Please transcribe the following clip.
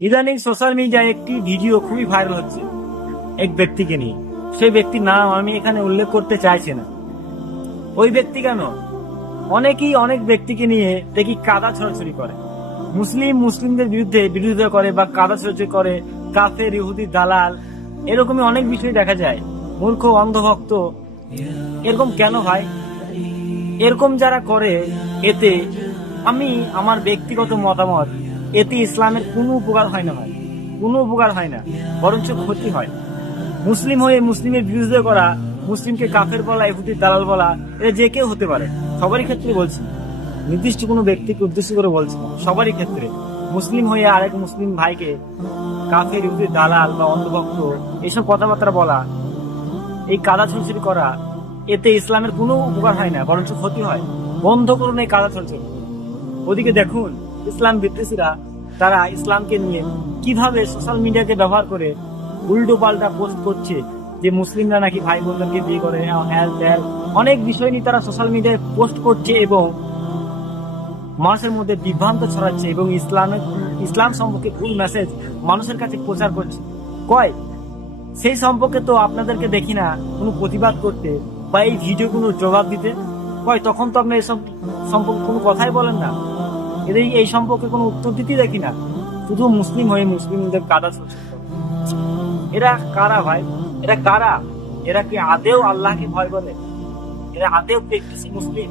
ইদানিং সোশ্যাল মিডিয়ায় একটি ভিডিও খুবই ভাইরাল হচ্ছে এক ব্যক্তিকে নিয়ে। সেই ব্যক্তির নাম আমি এখানে উল্লেখ করতে চাইছি না। ওই ব্যক্তি কেন, অনেক ব্যক্তিকে নিয়ে দেখি কাদা ছড়াছড়ি করে, মুসলিমদের বিরুদ্ধে বিরোধিতা করে বা কাদা ছড়াছড়ি করে, কাফের ইহুদি দালাল, এরকমই অনেক বিষয় দেখা যায়। মূর্খ অন্ধভক্ত, এরকম কেন হয়? এরকম যারা করে, এতে আমি আমার ব্যক্তিগত মতামত, এতে ইসলামের কোনো উপকার হয় না ভাই, কোনো উপকার হয় না, বরঞ্চ ক্ষতি হয়। মুসলিম হয়ে মুসলিমের বিরোধিতা করা, মুসলিমকে কাফের বলা, ইহুদির দালাল বলা, এটা যে কেউ হতে পারে, সবারই ক্ষেত্রে বলছি, নির্দিষ্ট কোনো ব্যক্তিকে উদ্দেশ্য করে বলছি না, সবারই ক্ষেত্রে। মুসলিম হয়ে আরেক মুসলিম ভাইকে কাফের, ইহুদির দালাল বা অন্ধভক্ত এইসব কথাবার্তা বলা, এই কাদা ছড়াছড়ি করা, এতে ইসলামের কোনো উপকার হয় না, বরঞ্চ ক্ষতি হয়। বন্ধ করুন এই কাদা ছড়াছড়ি। ওদিকে দেখুন ইসলাম বিদ্বেষীরা, তারা ইসলামকে নিয়ে কিভাবে সোশ্যাল মিডিয়াকে ব্যবহার করে উল্টো পাল্টা পোস্ট করছে, যে মুসলিমরা নাকি ভাই বোনদেরকে বিয়ে করে, হ্যাল ত্যাল, অনেক বিষয় নিয়ে তারা সোশ্যাল মিডিয়ায় পোস্ট করছে এবং মানুষের মধ্যে বিভ্রান্ত ছড়াচ্ছে এবং ইসলাম সম্পর্কে ভুল মেসেজ মানুষের কাছে প্রচার করছে। কয় সেই সম্পর্কে তো আপনাদেরকে দেখি না কোনো প্রতিবাদ করতে বা এই ভিডিও কোনো জবাব দিতে। কয় তখন তো আপনি এসব সম্পর্কে কোনো কথাই বলেন না, এদের এই সম্পর্কে কোনো উত্তর দিতেই দেখি না, শুধু মুসলিম হয়ে মুসলিমদের কাদা ছড়াছড়ি করে। এরা কারা ভাই? এরা কারা? এরা কি আদেও আল্লাহকে ভয় করে? এরা আদেও প্র্যাকটিসিং মুসলিম?